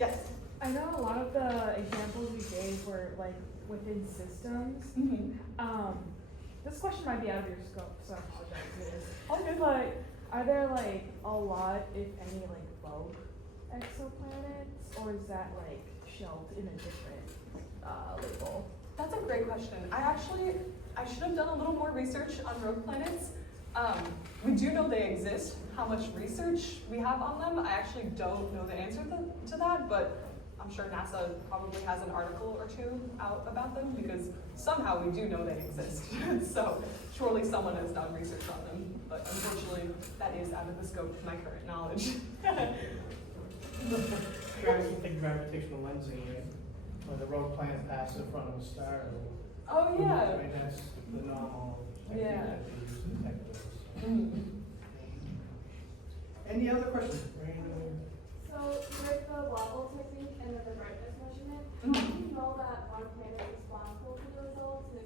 Yes. I know a lot of the examples you gave were like within systems. This question might be out of your scope, so I apologize if it is. All good. But are there like a lot, if any, like rogue exoplanets, or is that like shelved in a different label? That's a great question. I should have done a little more research on rogue planets. We do know they exist. How much research we have on them, I actually don't know the answer to that, but I'm sure NASA probably has an article or two out about them because somehow we do know they exist. So surely someone has done research on them, but unfortunately that is out of the scope of my current knowledge. Think gravitational lensing, right? When the rogue planet passes in front of a star. Oh yeah. Right, that's the normal technique Yeah. that they use to detect those. Mm. Any other questions? So with the wobble technique and then the brightness measurement, Mhm. how do you know that one planet is responsible for the results? And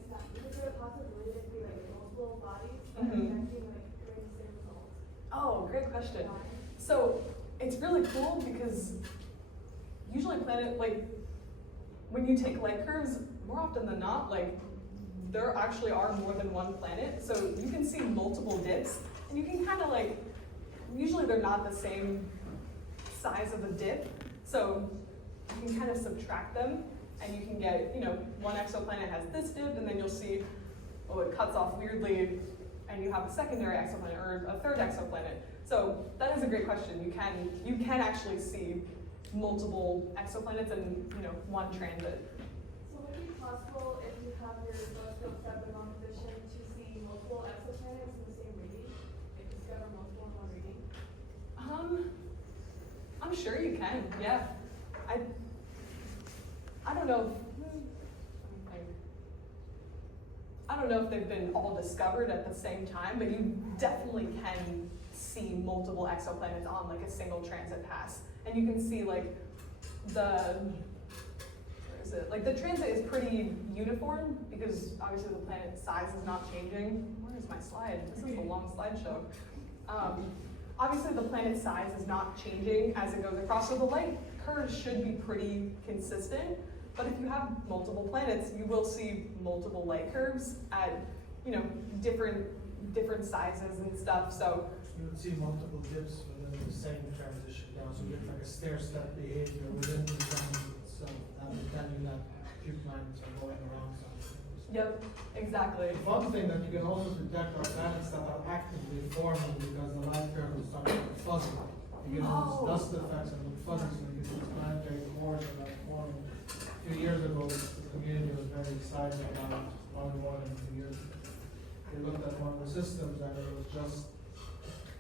is there a possibility there could be like multiple bodies that are Mhm. affecting like very the same results? Oh, great question. So it's really cool because usually when you take light curves, more often than not, like there actually are more than one planet. So you can see multiple dips and you can kind of like, usually they're not the same size of a dip. So you can kind of subtract them and you can get, one exoplanet has this dip and then you'll see, oh, it cuts off weirdly and you have a secondary exoplanet or a third exoplanet. So that is a great question. You can actually see multiple exoplanets in one transit. So would it be possible if you have your telescope set in one position to see multiple exoplanets in the same reading? Like discover multiple in one reading? I'm sure you can, yeah. I don't know. I don't know if they've been all discovered at the same time, but you definitely can see multiple exoplanets on like a single transit pass. And you can see like the transit is pretty uniform because obviously the planet size is not changing. Where is my slide? This is a long slideshow. Obviously the planet size is not changing as it goes across, so the light curves should be pretty consistent. But if you have multiple planets, you will see multiple light curves at different sizes and stuff. So you would see multiple dips within the same transition down, so you get like a stair-step behavior within the transit itself. That would tell you that few planets are going around something. yep, exactly. One thing that you can also detect are planets that are actively forming because the light curve is starting to be fuzzy. You get these dust effects and the fuzzy, so you get these planetary cores that are forming. A few years ago, the community was very excited about it, probably more than 2 years ago. They looked at one of the systems and it was just,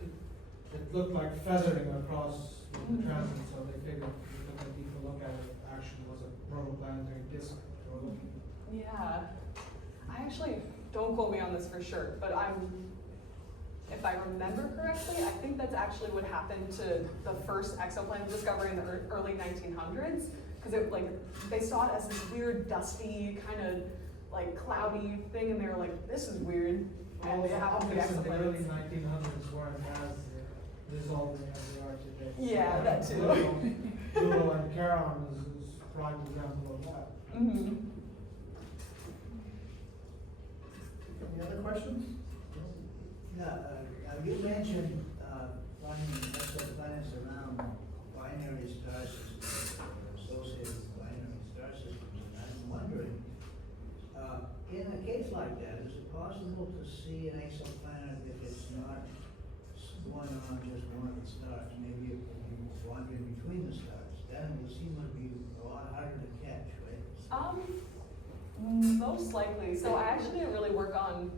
it looked like feathering across the transit, so they figured we took a deeper look at it, actually was a protoplanetary disk they were looking at. Yeah. I actually, don't quote me on this for sure, but if I remember correctly, I think that's actually what happened to the first exoplanet discovery in the early 1900s. Because they saw it as this weird, dusty, kind of like cloudy thing, and they were like, "This is weird." And they happened to be Obviously, the early exoplanets. 1900s weren't as resolving as they are today. Yeah, that too. Pluto and Charon is a prime example of that. Mm-hmm. Any other questions? You mentioned finding exoplanets around binary star systems, or associated with binary star systems, and I'm wondering, in a case like that, is it possible to see an exoplanet if it's not going on just one of the stars? Maybe it will be wandering between the stars. Then it would seem to be a lot harder to catch, right? Most likely. So I actually didn't really work on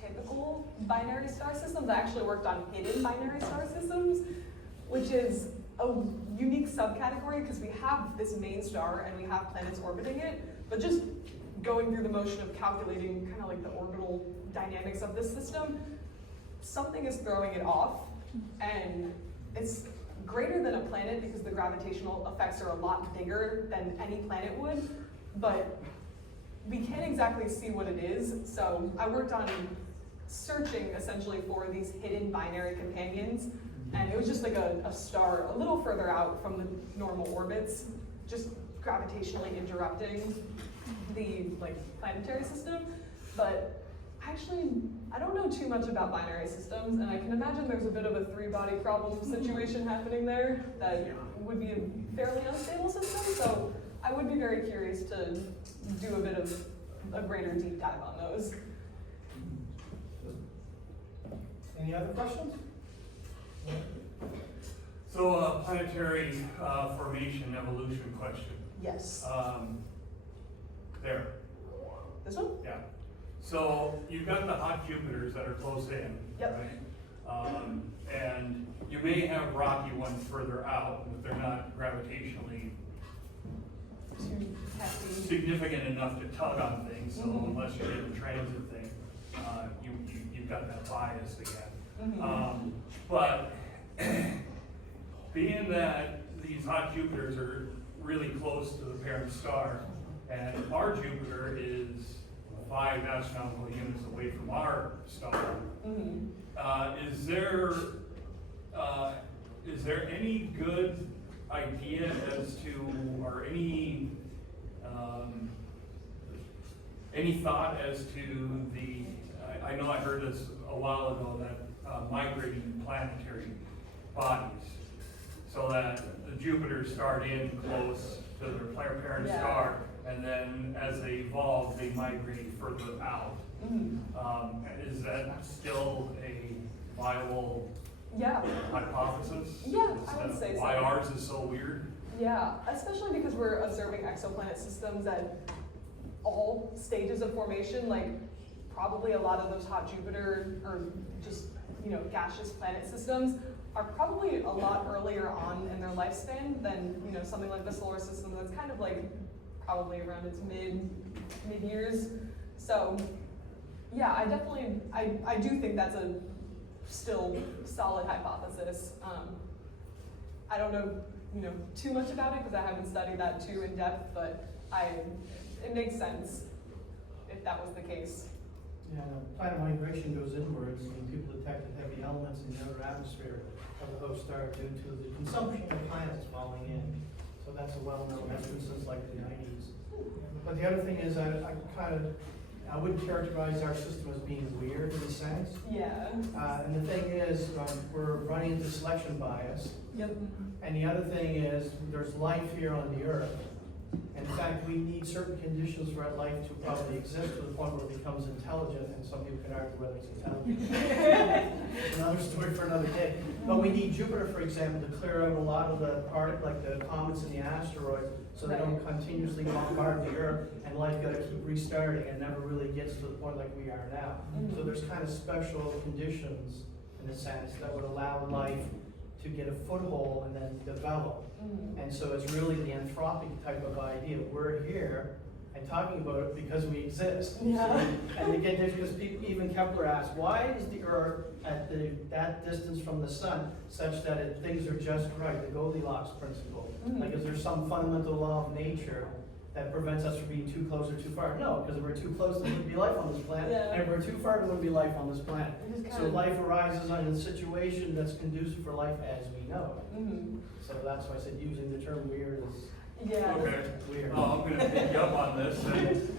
typical binary star systems. I actually worked on hidden binary star systems, which is a unique subcategory because we have this main star and we have planets orbiting it, but just going through the motion of calculating kind of like the orbital dynamics of this system, something is throwing it off, and it's greater than a planet because the gravitational effects are a lot bigger than any planet would, but we can't exactly see what it is. So I worked on searching essentially for these hidden binary companions And it was just like a star a little further out from the normal orbits, just gravitationally interrupting the like planetary system. But actually, I don't know too much about binary systems, and I can imagine there's a bit of a three-body problem situation happening there that would be a fairly unstable system. So I would be very curious to do a bit of a greater deep dive on those. Any other questions? So, planetary formation evolution question. Yes. There, This one? yeah. So you've got the hot Jupiters that are close in, Yep. right? And you may have rocky ones further out, but they're not gravitationally Too hefty. significant enough to tug on things. So Mhm. unless you're in a transit thing, you've got that bias again. Mhm. But being that these hot Jupiters are really close to the parent star, and our Jupiter is 5 astronomical units away from our star, Mhm. is there any good idea as to, or any thought as to the, I know I heard this a while ago, that migrating planetary bodies, so that the Jupiters start in close to their parent Yeah. star, and then as they evolve, they migrate further out. Mhm. Is that still a viable Yeah. hypothesis? Yeah, Is I would that say so. why ours is so weird? Yeah, especially because we're observing exoplanet systems at all stages of formation, like probably a lot of those hot Jupiter or just, gaseous planet systems are probably a lot earlier on in their lifespan than, something like the solar system that's kind of like probably around its mid years. So yeah, I do think that's a still solid hypothesis. I don't know, too much about it because I haven't studied that too in depth, but it makes sense if that was the case. Yeah, planet migration goes inwards, and people detected heavy elements in the outer atmosphere of the host star due to the consumption of planets falling in. So that's a well-known evidence since like the 90s. But the other thing is, I wouldn't characterize our system as being weird in a sense. Yeah. And the thing is, we're running into selection bias. Yep. And the other thing is, there's life here on the Earth. And in fact, we need certain conditions for that life to probably exist to the point where it becomes intelligent, and some people can argue whether it's intelligent. It's another story for another day. But we need Jupiter, for example, to clear out a lot of the like the comets and the asteroids, so they don't continuously bombard the Earth, and life gotta keep restarting and never really gets to the point like we are now. So there's kind of special conditions, in a sense, that would allow life to get a foothold and then develop. And so it's really the anthropic type of idea. We're here and talking about it because we exist. Yeah. And again, because even Kepler asked, why is the Earth at that distance from the sun such that things are just right, the Goldilocks principle? Like, is there some fundamental law of nature that prevents us from being too close or too far? No, because if we're too close, there wouldn't be life on this planet. Yeah. And if we're too far, there wouldn't be life on this planet. It just So kind of- life arises in a situation that's conducive for life as we know it. Mhm. So that's why I said using the term weird is Yeah. Okay. weird. I'm gonna pick you up on this, and,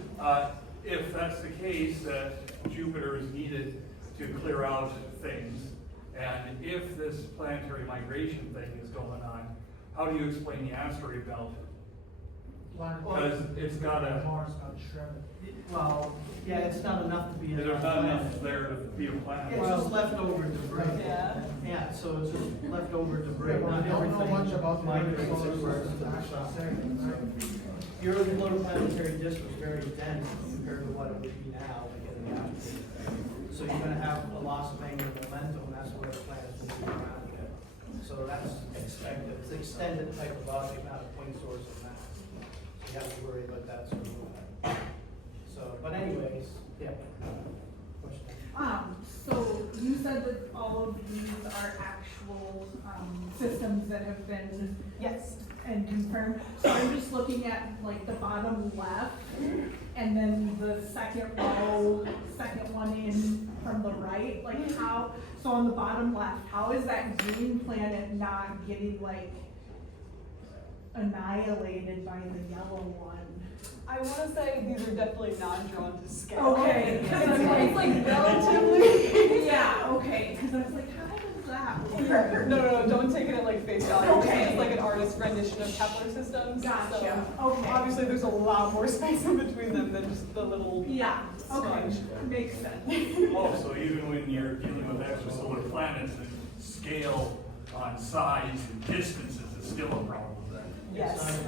if that's the case, that Jupiter is needed to clear out things, and if this planetary migration thing is going on, how do you explain the asteroid belt? Because it's gotta, Mars got shredded. Well, yeah, it's not enough to be a there's not planet. enough there to be a planet. It's just leftover debris. Yeah. Yeah, so it's just leftover debris. Yeah, but Not we don't know everything much about the migrates solar inwards system to the actually sun. saying, right? Your protoplanetary disk was very dense compared to what it would be now because of the asteroid. So you're gonna have a loss of angular momentum, and that's where the planet's moving around again. So that's expected. It's an extended type of object, not a point source of mass. So you have to worry about that sort of thing. So, but anyways, yeah. Question? So you said that all of these are actual, systems that have been Yes. and confirmed. So I'm just looking at like the bottom left, and then the second row, second one in from the right, like how, so on the bottom left, how is that green planet not getting like annihilated by the yellow one? I wanna say these are definitely not drawn to scale. Okay, It's, 'cause I'm like- it's like relatively. Yeah, okay, cause I was like, how does that work? No, don't take it at like face value. Okay. This is like an artist rendition of Kepler systems. Gotcha, So okay. obviously there's a lot more space in between them than just the little. Yeah, okay, Sponge. makes sense. Oh, so even when you're dealing with extrasolar planets, the scale on size and distances is still a problem then? Yes.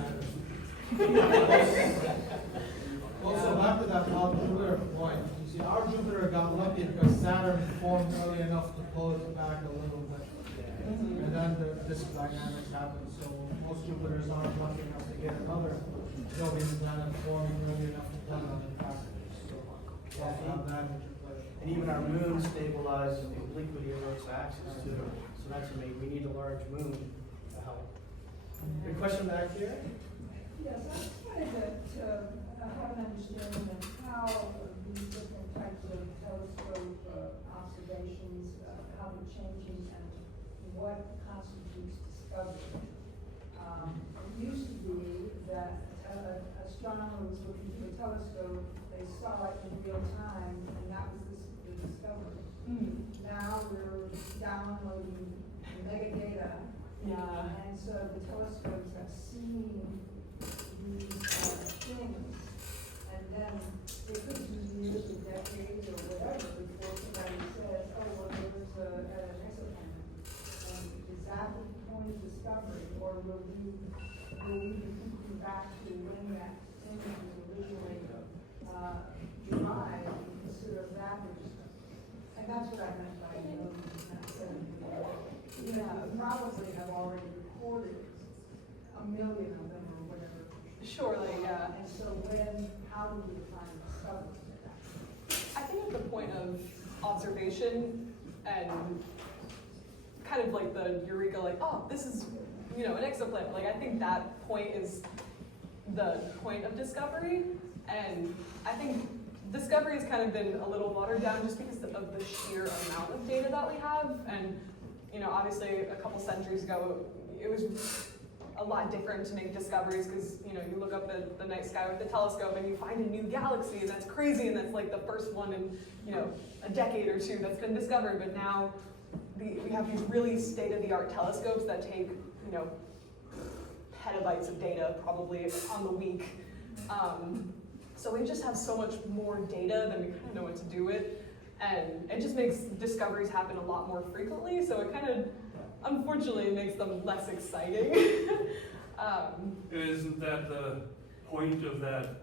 Also, back to that hot Jupiter point, you see, our Jupiter got lucky because Saturn formed early enough to pull it back a little bit. Mhm. And then this dynamics happened, so most Jupiters aren't lucky enough to get another Jovian planet forming early enough to pull it on the back. So, you also have that in your play. And even our moon stabilizes the obliquity of Earth's axis too. So that's amazing. We need a large moon to help. Good question back here? Yes, I just wanted to have an understanding of how these different types of telescope observations, how they're changing and what constitutes discovery. It used to be that astronomers looking through a telescope, they saw it in real time, and that was the discovery. Now we're downloading mega data. Yeah. And so the telescopes have seen these things, and then it could be years or decades or whatever before somebody says, oh, well, there was an exoplanet. And is that the point of discovery, or will we be thinking back to when that thing was originally derived and consider that the discovery? And that's what I meant by, not saying, you probably have already recorded 1 million of them or whatever. Surely, yeah. And so how do we define discovery? I think at the point of observation and kind of like the eureka, like, oh, this is, an exoplanet. Like, I think that point is the point of discovery. And I think discovery has kind of been a little watered down just because of the sheer amount of data that we have. And, obviously a couple centuries ago, it was a lot different to make discoveries because, you look up at the night sky with the telescope and you find a new galaxy, and that's crazy, and that's like the first one in, a decade or two that's been discovered. But now we have these really state-of-the-art telescopes that take, petabytes of data probably on the week. So we just have so much more data than we kind of know what to do with. And it just makes discoveries happen a lot more frequently, so it kind of, unfortunately, makes them less exciting. Isn't that the point of that,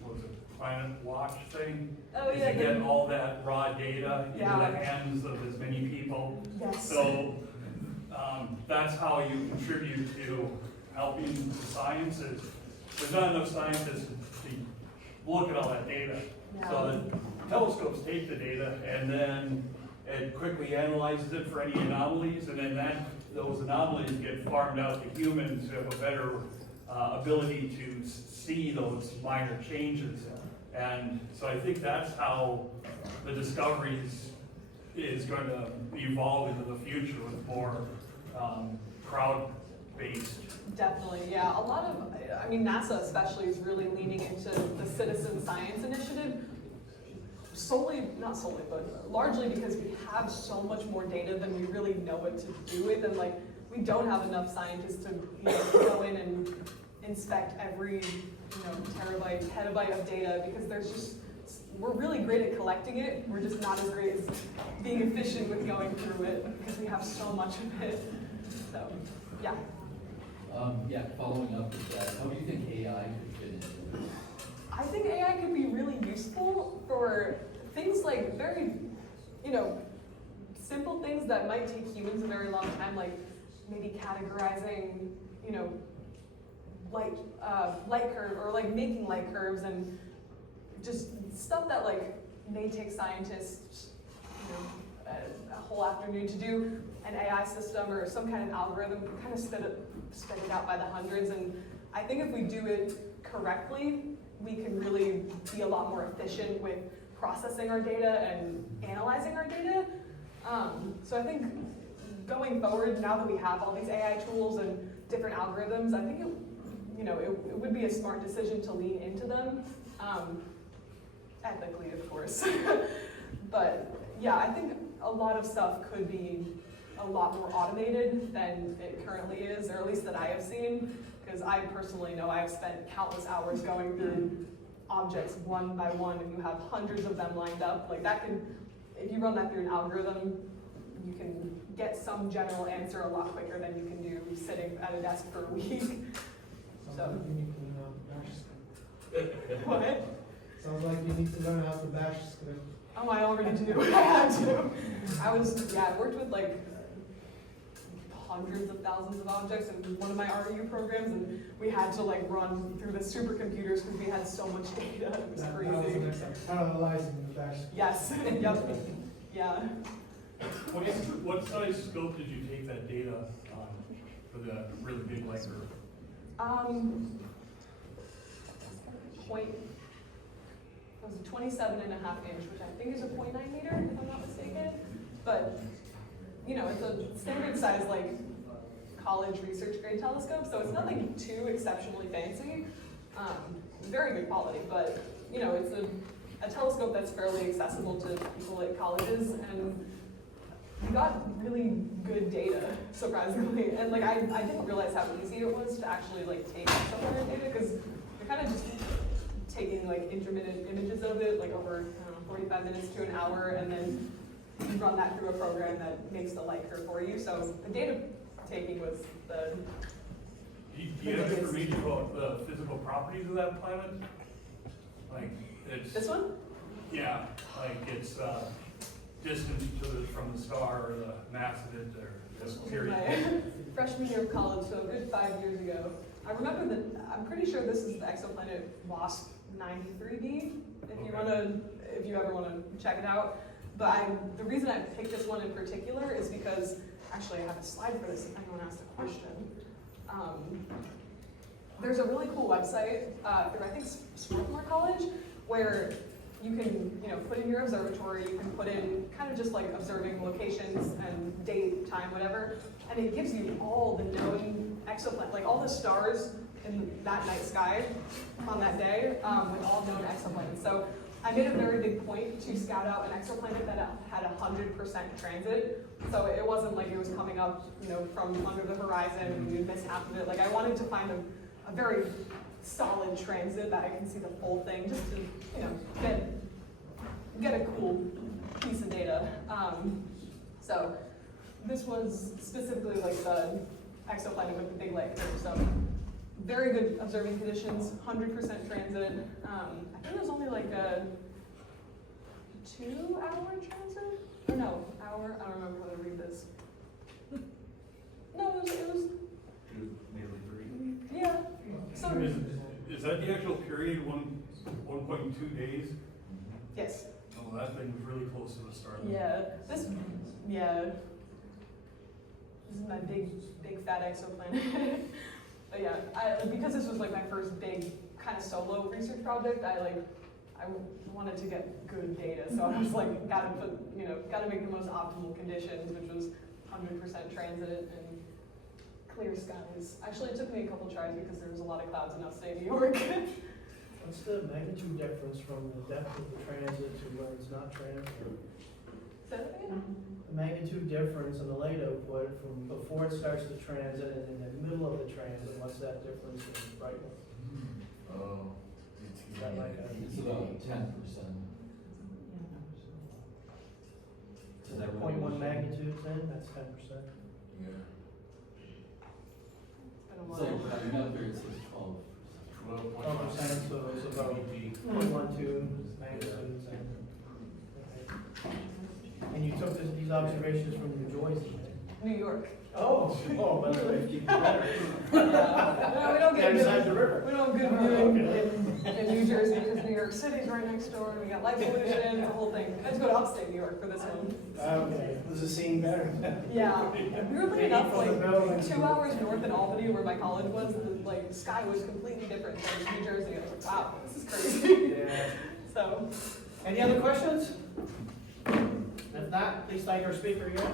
what was it, Planet Watch thing? Oh, Is yeah. to get all that raw data into Yeah. the hands of as many people. Yes. So that's how you contribute to helping the sciences. There's not enough scientists to look at all that data. So the telescopes take the data and then it quickly analyzes it for any anomalies, and then those anomalies get farmed out to humans who have a better ability to see those minor changes. And so I think that's how the discoveries is going to evolve into the future with more crowd-based. Definitely, yeah. A lot of, NASA especially is really leaning into the citizen science initiative. Not solely, but largely because we have so much more data than we really know what to do with, and we don't have enough scientists to go in and inspect every terabyte, petabyte of data, because we're really great at collecting it. We're just not as great as being efficient with going through it because we have so much of it. So, yeah. Following up with that, how do you think AI could fit into this? I think AI could be really useful for things like very, simple things that might take humans a very long time, like maybe categorizing, light curve, or making light curves, and just stuff that may take scientists, a whole afternoon to do. An AI system or some kind of algorithm can kind of spit it out by the hundreds. And I think if we do it correctly, we can really be a lot more efficient with processing our data and analyzing our data. So I think going forward, now that we have all these AI tools and different algorithms, I think it would be a smart decision to lean into them, ethically, of course. But yeah, I think a lot of stuff could be a lot more automated than it currently is, or at least that I have seen, because I personally know I've spent countless hours going through objects one by one, and you have hundreds of them lined up. Like that can, if you run that through an algorithm, you can get some general answer a lot quicker than you can do sitting at a desk for a week. Sounds like you need to learn how to bash script. What? Sounds like you need to learn how to bash script. Oh, I already do. I had to. I worked with like hundreds of thousands of objects in one of my RU programs, and we had to like run through the supercomputers because we had so much data. It was That crazy. was the next time. Parallelizing the bash script. Yes. Yep. Yeah. What size scope did you take that data on for the really big light curve? It was a 27.5 inch, which I think is a 0.9 meter, if I'm not mistaken. But, it's a standard size, like, college research grade telescope, so it's nothing too exceptionally fancy. Very good quality, but, it's a telescope that's fairly accessible to people at colleges, and we got really good data, surprisingly. And, like, I didn't realize how easy it was to actually, like, take some of our data, because you're kind of just taking like intermittent images of it, like over 45 minutes to an hour, and then you run that through a program that makes the light curve for you. So the data taking was the. Do you have information about the physical properties of that planet? Like it's. This one? Yeah, like it's distance from the star, or the mass of it, or this period. My freshman year of college, so a good 5 years ago. I remember that. I'm pretty sure this is the exoplanet WASP 93b. If you ever want to check it out. But the reason I picked this one in particular is because actually I have a slide for this if anyone asks a question. There's a really cool website through I think Swarthmore College where you can put in your observatory, you can put in kind of just like observing locations and date, time, whatever, and it gives you all the known exoplanets, like all the stars in that night sky on that day with all known exoplanets. So I made a very big point to scout out an exoplanet that had 100% transit. So it wasn't like it was coming up, from under the horizon and you'd miss half of it. Like I wanted to find a very solid transit that I can see the full thing, just to, get a cool piece of data. So this was specifically like the exoplanet with the big light curve. So very good observing conditions, 100% transit. I think it was only like a 2-hour transit? Or no, hour? I don't remember how to read this. No, it was Nearly 3. yeah. So, Is that the actual period, 1.2 days? yes. Oh, that thing was really close to the star. This is my big fat exoplanet. But yeah, because this was like my first big kind of solo research project, I wanted to get good data. So I was like, gotta make the most optimal conditions, which was 100% transit and clear skies. Actually, it took me a couple tries because there was a lot of clouds in upstate New York. What's the magnitude difference from the depth of the transit to when it's not transit? Say that again? The magnitude difference in the light output from before it starts the transit and in the middle of the transit, what's that difference in brightness? Oh. Is that like a? It's about 10%. Is that 0.1 magnitudes then? That's 10%. Yeah. It's been a It's like, while. I mean, up there it says 12%. 12%, so it's about 0.12 magnitudes. Okay. And you took these observations from New Jersey? New York. Oh, by the way, keep it better. No, we don't don't the get other good, side of the river. we don't have good viewing in New Jersey because New York City's right next door, and we got light pollution, the whole thing. I had to go to upstate New York for this one. Okay, was the scene better? Yeah, weirdly enough, From the like building. 2 hours north in Albany, where my college was, the like sky was completely different than New Jersey. I was like, wow, this is crazy. Yeah. So, Any other questions? If not, please thank our speaker again.